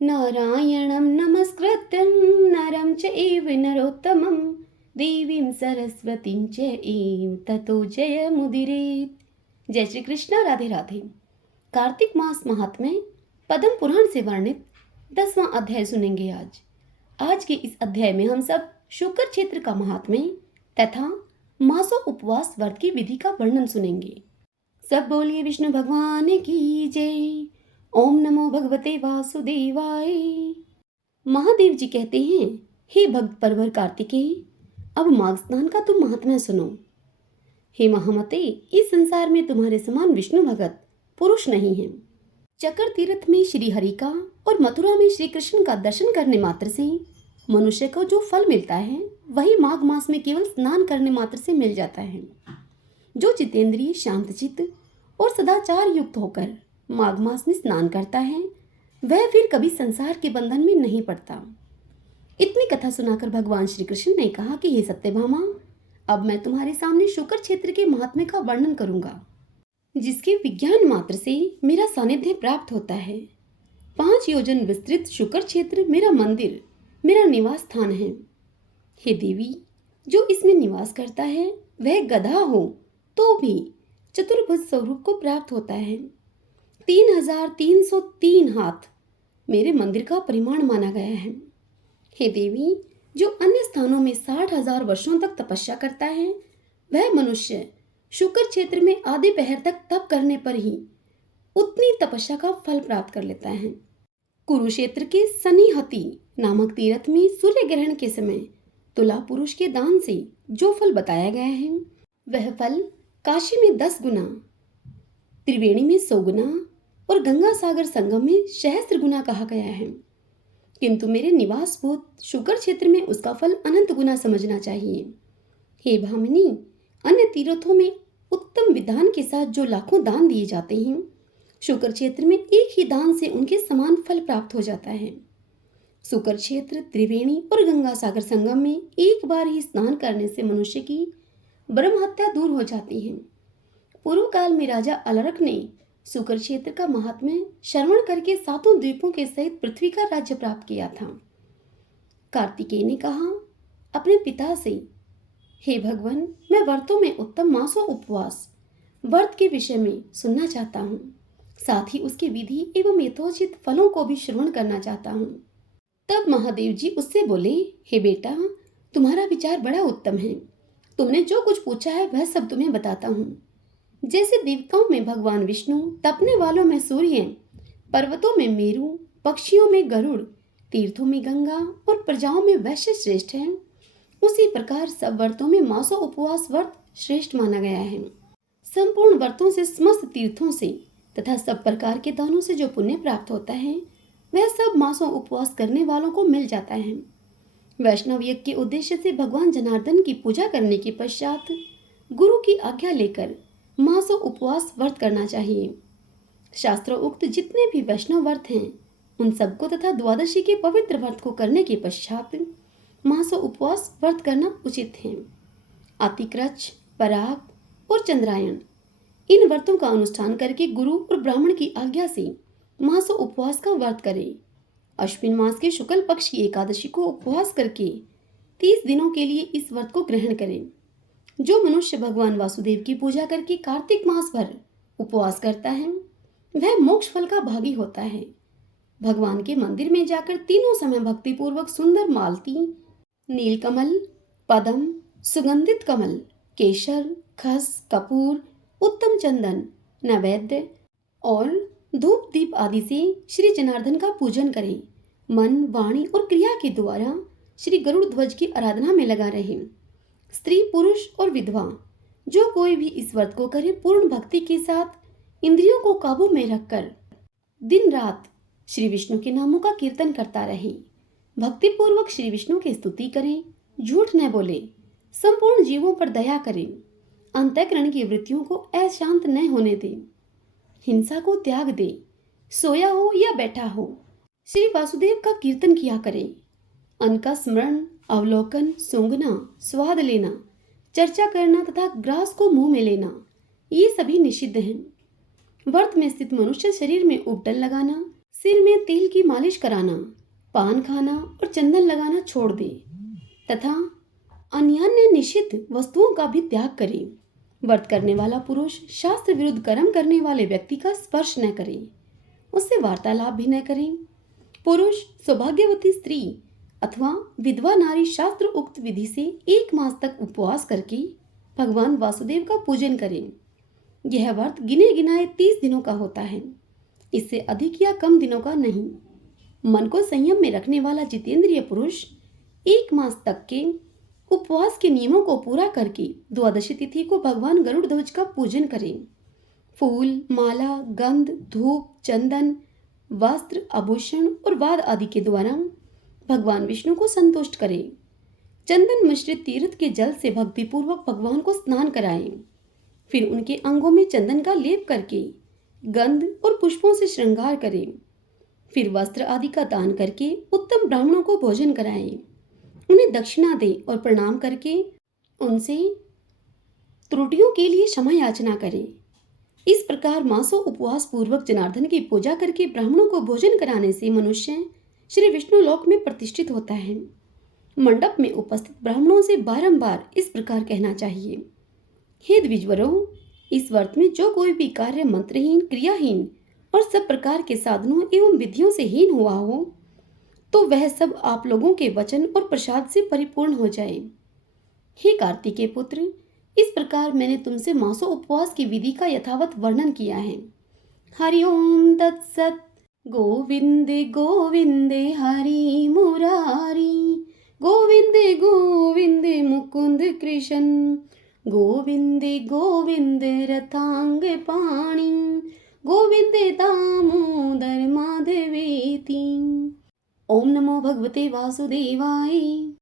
नारायणं नमस्कृत्यं नरं चैव नरोत्तमं देवीं सरस्वतीं चैव ततो जयमुदीरयेत्। जय श्री कृष्ण। राधे राधे। कार्तिक मास महात्म्य पद्म पुराण से वर्णित 10वां अध्याय सुनेंगे आज के इस अध्याय में हम सब शुक्र क्षेत्र का महात्म्य तथा मासों उपवास व्रत की विधि का वर्णन सुनेंगे। सब बोलिए विष्णु भगवान की जय। ओम नमो भगवते वासुदेवाय। महादेव जी कहते हैं, हे भक्त परवर कार्तिकेय, अब माघ स्नान का तुम महात्म्य सुनो। हे महामते, इस संसार में तुम्हारे समान विष्णु भगत पुरुष नहीं है। चक्र तीर्थ में श्री हरि का और मथुरा में श्री कृष्ण का दर्शन करने मात्र से मनुष्य को जो फल मिलता है वही माघ मास में केवल स्नान करने मात्र से मिल जाता है। जो जितेंद्रिय, शांतचित्त और सदाचार युक्त होकर माघ मास में स्नान करता है वह फिर कभी संसार के बंधन में नहीं पड़ता। इतनी कथा सुनाकर भगवान श्री कृष्ण ने कहा कि हे सत्यभामा, अब मैं तुम्हारे सामने शुक्र क्षेत्र के महात्म्य का वर्णन करूंगा, जिसके विज्ञान मात्र से मेरा सानिध्य प्राप्त होता है। 5 योजन विस्तृत शुक्र क्षेत्र मेरा मंदिर, मेरा निवास स्थान है। हे देवी, जो इसमें निवास करता है वह गधा हो तो भी चतुर्भुज स्वरूप को प्राप्त होता है। 3303 हाथ मेरे मंदिर का परिमाण माना गया है। हे देवी, जो अन्य स्थानों में 60,000 वर्षों तक तपस्या करता है वह मनुष्य शुक्र क्षेत्र में आधे पहर तक तप करने पर ही उतनी तपस्या का फल प्राप्त कर लेता है। कुरुक्षेत्र के सनिहति नामक तीर्थ में सूर्य ग्रहण के समय तुला पुरुष के दान से जो फल बताया गया है वह फल काशी में 10 गुना, त्रिवेणी में 100 गुना और गंगा सागर संगम में सहस्त्र गुना कहा गया है। किंतु मेरे निवास भूत शुक्र क्षेत्र में उसका फल अनंत गुना समझना चाहिए। हे भामिनी, अन्य तीर्थों में उत्तम विधान के साथ जो लाखों दान दिए जाते हैं, शुक्र क्षेत्र में एक ही दान से उनके समान फल प्राप्त हो जाता है। शुक्र क्षेत्र, त्रिवेणी और गंगा सागर संगम में एक बार ही स्नान करने से मनुष्य की ब्रह्म हत्या दूर हो जाती है। पूर्व काल में राजा अलरक ने शुक्र क्षेत्र का महात्म्य श्रवण करके 7 द्वीपों के सहित पृथ्वी का राज्य प्राप्त किया था। कार्तिकेय ने कहा अपने पिता से, हे भगवान, मैं व्रतों में उत्तम मासों उपवास व्रत के विषय में सुनना चाहता हूँ, साथ ही उसकी विधि एवं यथोचित फलों को भी श्रवण करना चाहता हूँ। तब महादेव जी उससे बोले, हे बेटा, तुम्हारा विचार बड़ा उत्तम है। तुमने जो कुछ पूछा है वह सब तुम्हें बताता हूँ। जैसे देवताओं में भगवान विष्णु, तपने वालों में सूर्य, पर्वतों में मेरु, पक्षियों में गरुड़, तीर्थों में गंगा और प्रजाओं में वैश्य श्रेष्ठ है, उसी प्रकार सब व्रतों में मासों उपवास व्रत श्रेष्ठ माना गया है। संपूर्ण व्रतों से, समस्त तीर्थों से तथा सब प्रकार के दानों से जो पुण्य प्राप्त होता है वह सब मासों उपवास करने वालों को मिल जाता है। वैष्णव यज्ञ के उद्देश्य से भगवान जनार्दन की पूजा करने के पश्चात गुरु की आज्ञा लेकर मासों उपवास व्रत करना चाहिए। शास्त्रों उक्त जितने भी वैष्णव व्रत हैं उन सबको तथा द्वादशी के पवित्र व्रत को करने के पश्चात मासों उपवास व्रत करना उचित है। आतिक्रच, पराग और चंद्रायण इन व्रतों का अनुष्ठान करके गुरु और ब्राह्मण की आज्ञा से मासों उपवास का व्रत करें। अश्विन मास के शुक्ल पक्ष की एकादशी को उपवास करके 30 दिनों के लिए इस व्रत को ग्रहण करें। जो मनुष्य भगवान वासुदेव की पूजा करके कार्तिक मास भर उपवास करता है वह मोक्ष फल का भागी होता है। भगवान के मंदिर में जाकर तीनों समय भक्ति पूर्वक सुंदर मालती, नीलकमल, पद्म, सुगंधित कमल, केशर, खस, कपूर, उत्तम चंदन, नैवेद्य और धूप दीप आदि से श्री जनार्दन का पूजन करें। मन, वाणी और क्रिया के द्वारा श्री गरुड़ ध्वज की आराधना में लगा रहे। स्त्री, पुरुष और विधवा जो कोई भी इस व्रत को करे पूर्ण भक्ति के साथ इंद्रियों को काबू में रखकर दिन रात श्री विष्णु के नामों का कीर्तन करता रहे। भक्ति पूर्वक श्री विष्णु की स्तुति करें, झूठ न बोले, संपूर्ण जीवों पर दया करें, अंतःकरण की वृत्तियों को अशांत न होने दें, हिंसा को त्याग दे, सोया हो या बैठा हो श्री वासुदेव का कीर्तन किया करें। अन्न का स्मरण, अवलोकन, सूंघना, स्वाद लेना, चर्चा करना तथा ग्रास को मुंह में लेना ये सभी निषिद्ध हैं। व्रत में स्थित मनुष्य शरीर में उपटन लगाना, सिर में तेल की मालिश कराना, पान खाना और चंदन लगाना छोड़ दे तथा अन्यान्य निषिद्ध वस्तुओं का भी त्याग करे। व्रत करने वाला पुरुष शास्त्र विरुद्ध कर्म करने वाले व्यक्ति का स्पर्श न करे, उससे वार्तालाप भी न करे। पुरुष सौभाग्यवती स्त्री अथवा विधवा नारी शास्त्र उक्त विधि से 1 मास तक उपवास करके भगवान वासुदेव का पूजन करें। यह व्रत गिने गिनाए 30 दिनों का होता है, इससे अधिक या कम दिनों का नहीं। मन को संयम में रखने वाला जितेंद्रिय पुरुष 1 मास तक के उपवास के नियमों को पूरा करके द्वादशी तिथि को भगवान गरुड़ ध्वज का पूजन करें। फूल, माला, गंध, धूप, चंदन, वस्त्र, आभूषण और वाद आदि के द्वारा भगवान विष्णु को संतुष्ट करें। चंदन मिश्रित तीर्थ के जल से भक्तिपूर्वक भगवान को स्नान कराएं। फिर उनके अंगों में चंदन का लेप करके गंध और पुष्पों से श्रृंगार करें। फिर वस्त्र आदि का दान करके उत्तम ब्राह्मणों को भोजन कराएं। उन्हें दक्षिणा दें और प्रणाम करके उनसे त्रुटियों के लिए क्षमा याचना करें। इस प्रकार मासों उपवास पूर्वक जनार्दन की पूजा करके ब्राह्मणों को भोजन कराने से मनुष्य श्री विष्णु लोक में प्रतिष्ठित होता है। मंडप में उपस्थित ब्राह्मणों से बारंबार इस प्रकार कहना चाहिए, हे द्विजवरों, इस व्रत में जो कोई भी कार्य मंत्रहीन, क्रियाहीन और सब प्रकार के साधनों एवं विधियों से हीन हुआ हो, तो वह सब आप लोगों के वचन और प्रसाद से परिपूर्ण हो जाए। हे कार्तिकेय पुत्र, इस प्रकार मैंने तुमसे मासों उपवास की विधि का यथावत वर्णन किया है। हरिओम तत्सत। गोविंदे गोविंदे हरि मुरारी, गोविंदे गोविंदे मुकुंद कृष्ण, गोविंदे गोविंदे रथांग पाणि, गोविंदे दामोदर माधवेति। ओम नमो भगवते वासुदेवाय।